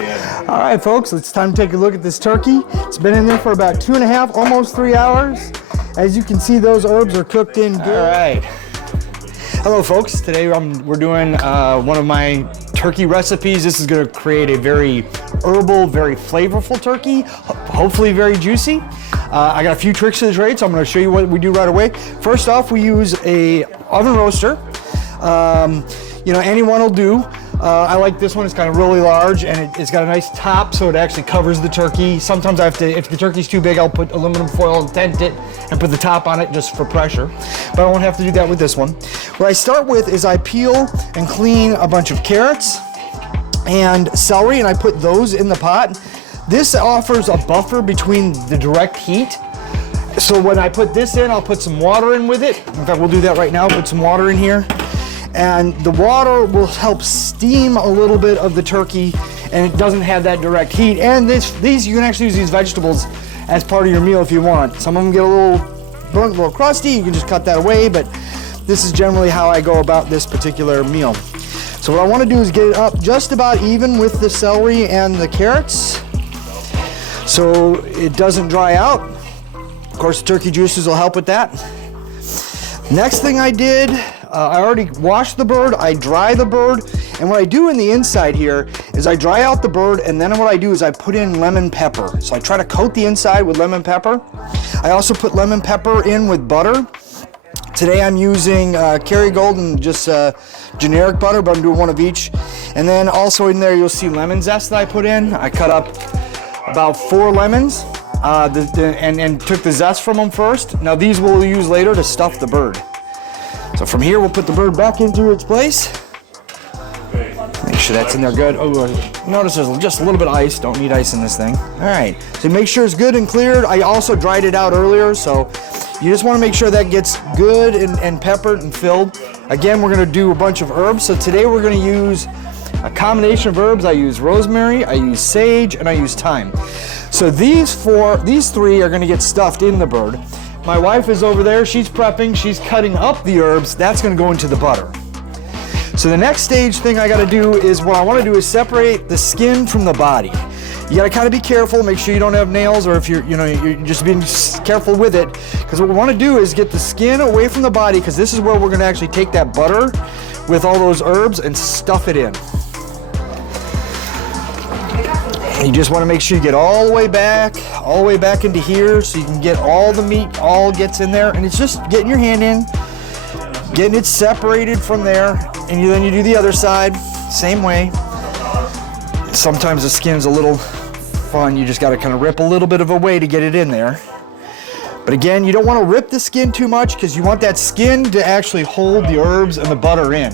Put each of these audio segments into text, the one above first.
All right, folks, it's time to take a look at this turkey. It's been in there for about 2.5, almost 3 hours. As you can see, those herbs are cooked in good. All right. Hello, folks. Today we're doing one of my turkey recipes. This is going to create a very herbal, very flavorful turkey, hopefully very juicy. I got a few tricks to the trade, so I'm going to show you what we do right away. First off, we use a oven roaster. Any one will do. I like this one. It's kind of really large, and it's got a nice top, so it actually covers the turkey. Sometimes I have to, if the turkey's too big, I'll put aluminum foil and tent it and put the top on it just for pressure. But I won't have to do that with this one. What I start with is I peel and clean a bunch of carrots and celery, and I put those in the pot. This offers a buffer between the direct heat. So when I put this in, I'll put some water in with it. In fact, we'll do that right now. Put some water in here. And the water will help steam a little bit of the turkey, and it doesn't have that direct heat. And these you can actually use these vegetables as part of your meal if you want. Some of them get a little burnt, a little crusty. You can just cut that away, but this is generally how I go about this particular meal. So what I want to do is get it up just about even with the celery and the carrots, so it doesn't dry out. Of course, the turkey juices will help with that. Next thing I did, I already washed the bird, I dry the bird, and what I do in the inside here is I dry out the bird, and then what I do is I put in lemon pepper. So I try to coat the inside with lemon pepper. I also put lemon pepper in with butter. Today I'm using Kerrygold and just generic butter, but I'm doing one of each. And then also in there you'll see lemon zest that I put in. I cut up about 4 lemons and took the zest from them first. Now these we'll use later to stuff the bird. So from here, we'll put the bird back into its place. Make sure that's in there good. Oh, notice there's just a little bit of ice. Don't need ice in this thing. All right, so make sure it's good and cleared. I also dried it out earlier, so you just want to make sure that gets good and peppered and filled. Again, we're going to do a bunch of herbs. So today we're going to use a combination of herbs. I use rosemary, I use sage, and I use thyme. So these 3 are going to get stuffed in the bird. My wife is over there, she's prepping, she's cutting up the herbs, that's gonna go into the butter. So the next stage thing I gotta do is, what I wanna do is separate the skin from the body. You gotta kind of be careful, make sure you don't have nails, or if you're just being careful with it, because what we wanna do is get the skin away from the body, because this is where we're gonna actually take that butter with all those herbs and stuff it in. You just want to make sure you get all the way back into here, so you can get all the meat, all gets in there, and it's just getting your hand in, getting it separated from there, and then you do the other side, same way. Sometimes the skin's a little fun, you just got to kind of rip a little bit of a way to get it in there. But again, you don't want to rip the skin too much, because you want that skin to actually hold the herbs and the butter in.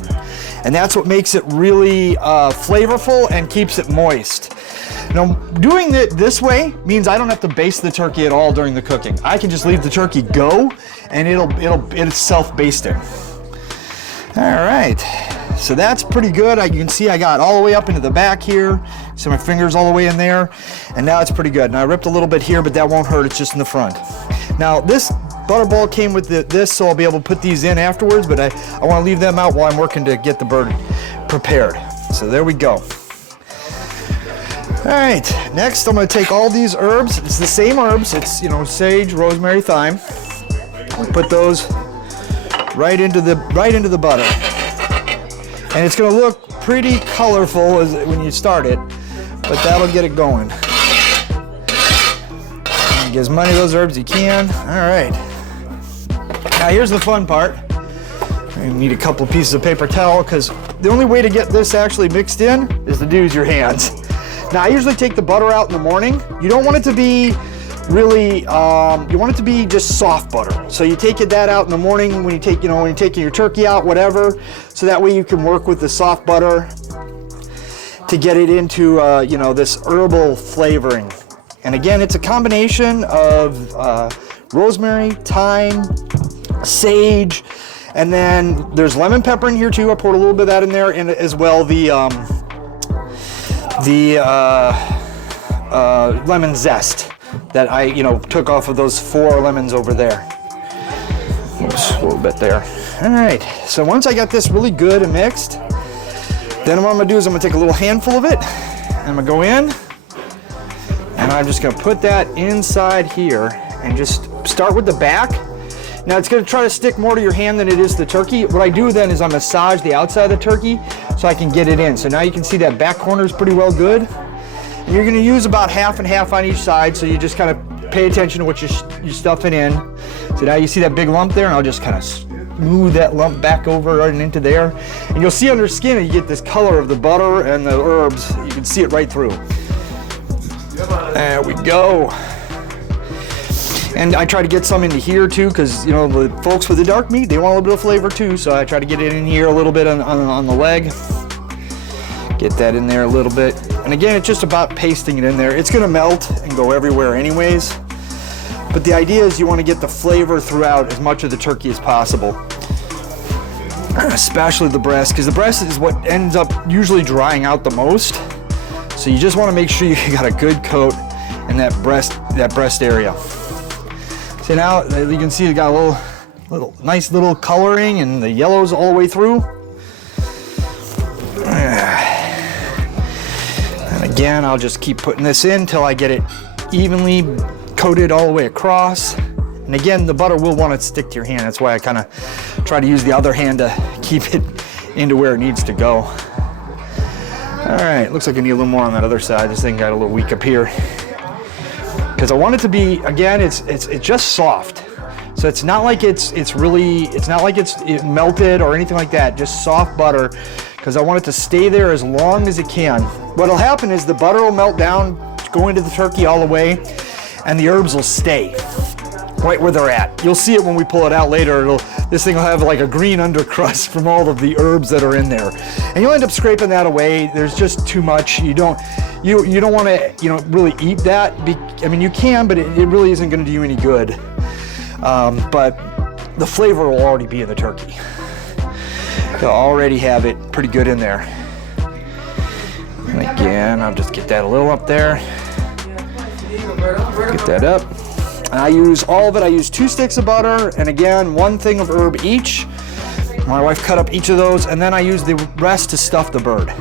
And that's what makes it really flavorful and keeps it moist. Now, doing it this way means I don't have to baste the turkey at all during the cooking. I can just leave the turkey go, and it's self-basting. All right, so that's pretty good. You can see I got all the way up into the back here. See my fingers all the way in there, and now it's pretty good. Now I ripped a little bit here, but that won't hurt. It's just in the front. Now this butter ball came with this, so I'll be able to put these in afterwards, but I want to leave them out while I'm working to get the bird prepared. So there we go. All right, next I'm going to take all these herbs. It's the same herbs. It's, sage, rosemary, thyme. We'll put those right into the butter. And it's going to look pretty colorful when you start it, but that'll get it going. And get as many of those herbs as you can. All right. Now here's the fun part. You need a couple of pieces of paper towel, because the only way to get this actually mixed in is to use your hands. Now I usually take the butter out in the morning. You don't want it to be really, you want it to be just soft butter. So you take that out in the morning when you take, when you're taking your turkey out, whatever. So that way you can work with the soft butter to get it into, this herbal flavoring. And again, it's a combination of rosemary, thyme, sage, and then there's lemon pepper in here too. I poured a little bit of that in there, and as well the lemon zest that I took off of those 4 lemons over there. Oops, a little bit there. All right, so once I got this really good and mixed, then what I'm gonna do is I'm gonna take a little handful of it, I'm gonna go in, and I'm just gonna put that inside here and just start with the back. Now it's gonna try to stick more to your hand than it is the turkey. What I do then is I massage the outside of the turkey so I can get it in. So now you can see that back corner is pretty well good. And you're gonna use about half and half on each side, so you just kind of pay attention to what you're stuffing in. So now you see that big lump there, and I'll just kind of smooth that lump back over and into there. And you'll see under skin, you get this color of the butter and the herbs. You can see it right through. There we go. And I try to get some into here too, because you know the folks with the dark meat, they want a little bit of flavor too. So I try to get it in here a little bit on the leg. Get that in there a little bit. And again, it's just about pasting it in there. It's gonna melt and go everywhere anyways. But the idea is you want to get the flavor throughout as much of the turkey as possible. Especially the breast, because the breast is what ends up usually drying out the most. So you just want to make sure you got a good coat in that breast area. So now you can see it got a little nice little coloring, and the yellow's all the way through. And again, I'll just keep putting this in until I get it evenly coated all the way across. And again, the butter will want to stick to your hand. That's why I kind of try to use the other hand to keep it into where it needs to go. All right, looks like I need a little more on that other side. This thing got a little weak up here. Because I want it to be, again, it's just soft. So it's not like it's melted or anything like that, just soft butter, because I want it to stay there as long as it can. What'll happen is the butter will melt down, go into the turkey all the way, and the herbs will stay right where they're at. You'll see it when we pull it out later. This thing will have like a green undercrust from all of the herbs that are in there. And you'll end up scraping that away. There's just too much. You don't want to really eat that. I mean, you can, but it really isn't going to do you any good. But the flavor will already be in the turkey. You'll already have it pretty good in there. And again, I'll just get that a little up there. Get that up. And I use all of it. I use 2 sticks of butter, and again, 1 thing of herb each. My wife cut up each of those, and then I use the rest to stuff the bird.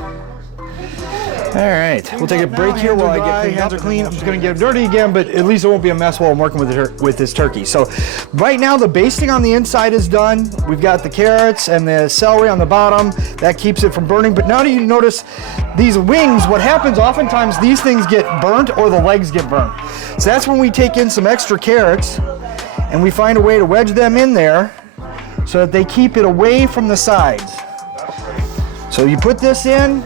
All right, we'll take a break here while I get hands are clean. I'm just gonna get it dirty again, but at least it won't be a mess while I'm working with this turkey. So right now the basting on the inside is done. We've got the carrots and the celery on the bottom. That keeps it from burning. But now do you notice these wings, what happens oftentimes, these things get burnt or the legs get burnt. So that's when we take in some extra carrots and we find a way to wedge them in there so that they keep it away from the sides. So you put this in,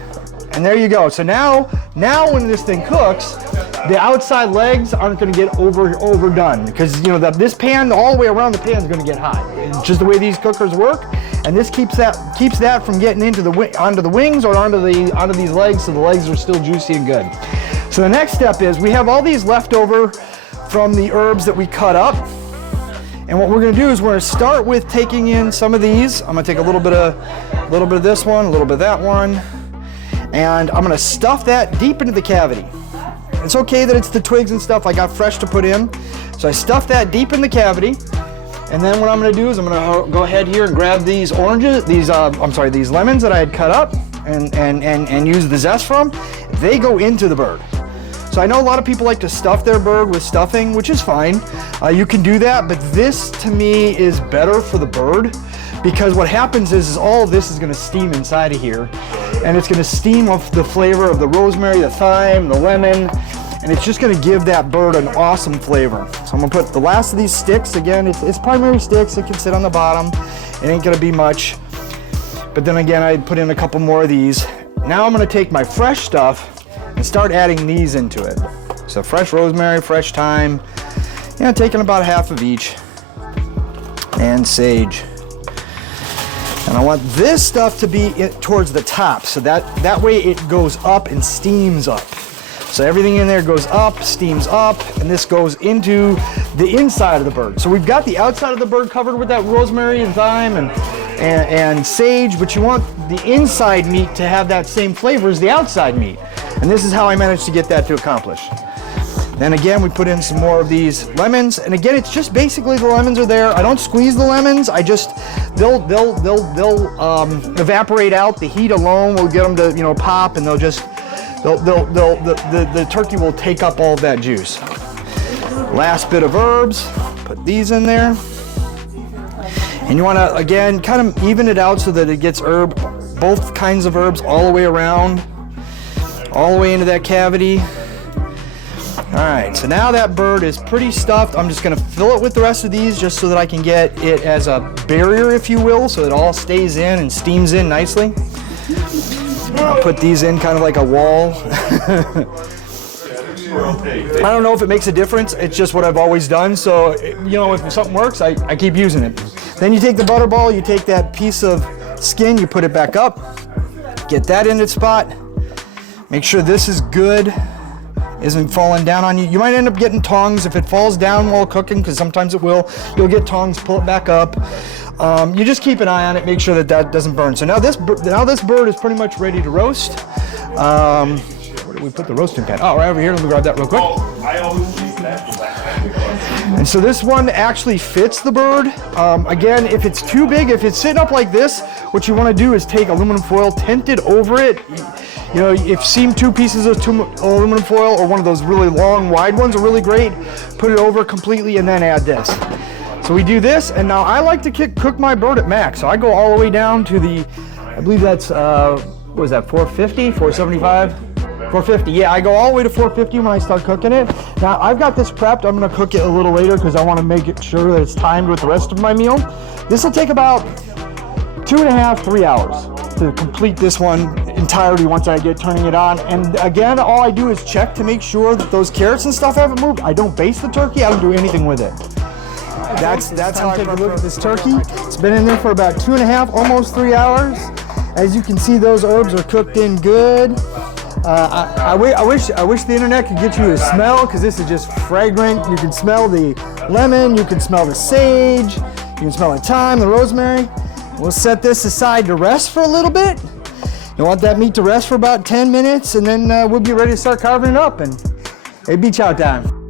and there you go. So now when this thing cooks, the outside legs aren't going to get overdone, because this pan all the way around the pan is going to get hot. It's just the way these cookers work, and this keeps that from getting onto the wings or onto these legs, so the legs are still juicy and good. So the next step is we have all these left over from the herbs that we cut up, and what we're going to do is we're going to start with taking in some of these. I'm going to take a little bit of this one, a little bit of that one. And I'm gonna stuff that deep into the cavity. It's okay that it's the twigs and stuff I got fresh to put in. So I stuff that deep in the cavity. And then what I'm gonna do is I'm gonna go ahead here and grab these lemons that I had cut up and use the zest from. They go into the bird. So I know a lot of people like to stuff their bird with stuffing, which is fine. You can do that, but this to me is better for the bird, because what happens is all of this is gonna steam inside of here, and it's gonna steam off the flavor of the rosemary, the thyme, the lemon, and it's just gonna give that bird an awesome flavor. So I'm gonna put the last of these sticks, again, it's primary sticks, it can sit on the bottom, it ain't gonna be much. But then again, I put in a couple more of these. Now I'm gonna take my fresh stuff and start adding these into it. So fresh rosemary, fresh thyme, taking about half of each, and sage. And I want this stuff to be towards the top, so that way it goes up and steams up. So everything in there goes up, steams up, and this goes into the inside of the bird. So we've got the outside of the bird covered with that rosemary and thyme and sage, but you want the inside meat to have that same flavor as the outside meat. And this is how I managed to get that to accomplish. Then again, we put in some more of these lemons, and again, it's just basically the lemons are there. I don't squeeze the lemons. They'll evaporate out. The heat alone will get them to pop, and they'll just the turkey will take up all of that juice. Last bit of herbs, put these in there. And you want to, again, kind of even it out so that it gets both kinds of herbs all the way around, all the way into that cavity. All right, so now that bird is pretty stuffed. I'm just going to fill it with the rest of these just so that I can get it as a barrier, if you will, so it all stays in and steams in nicely. I'll put these in kind of like a wall. I don't know if it makes a difference. It's just what I've always done. So, you know, if something works, I keep using it. Then you take the butterball, you take that piece of skin, you put it back up, get that in its spot. Make sure this is good, isn't falling down on you. You might end up getting tongs if it falls down while cooking, because sometimes it will. You'll get tongs, pull it back up. You just keep an eye on it, make sure that that doesn't burn. So now this bird is pretty much ready to roast. Where did we put the roasting pan? Oh, right over here. Let me grab that real quick. Oh, I always use that. And so this one actually fits the bird. Again, if it's too big, if it's sitting up like this, what you want to do is take aluminum foil, tent it over it. You know, if seam 2 pieces of aluminum foil or one of those really long, wide ones are really great, put it over completely and then add this. So we do this, and now I like to cook my bird at max. So I go all the way down to the, I believe that's, what is that, 450, 475? 450, yeah, I go all the way to 450 when I start cooking it. Now, I've got this prepped. I'm gonna cook it a little later because I wanna make it sure that it's timed with the rest of my meal. This will take about 2.5, 3 hours to complete this one entirety once I get turning it on. And again, all I do is check to make sure that those carrots and stuff haven't moved. I don't baste the turkey, I don't do anything with it. That's how I take a look at this turkey. It's been in there for about 2.5, almost 3 hours. As you can see, those herbs are cooked in good. I wish the internet could get you a smell, because this is just fragrant. You can smell the lemon, you can smell the sage, you can smell the thyme, the rosemary. We'll set this aside to rest for a little bit. You want that meat to rest for about 10 minutes, and then we'll be ready to start carving it up, and it'd be chow time.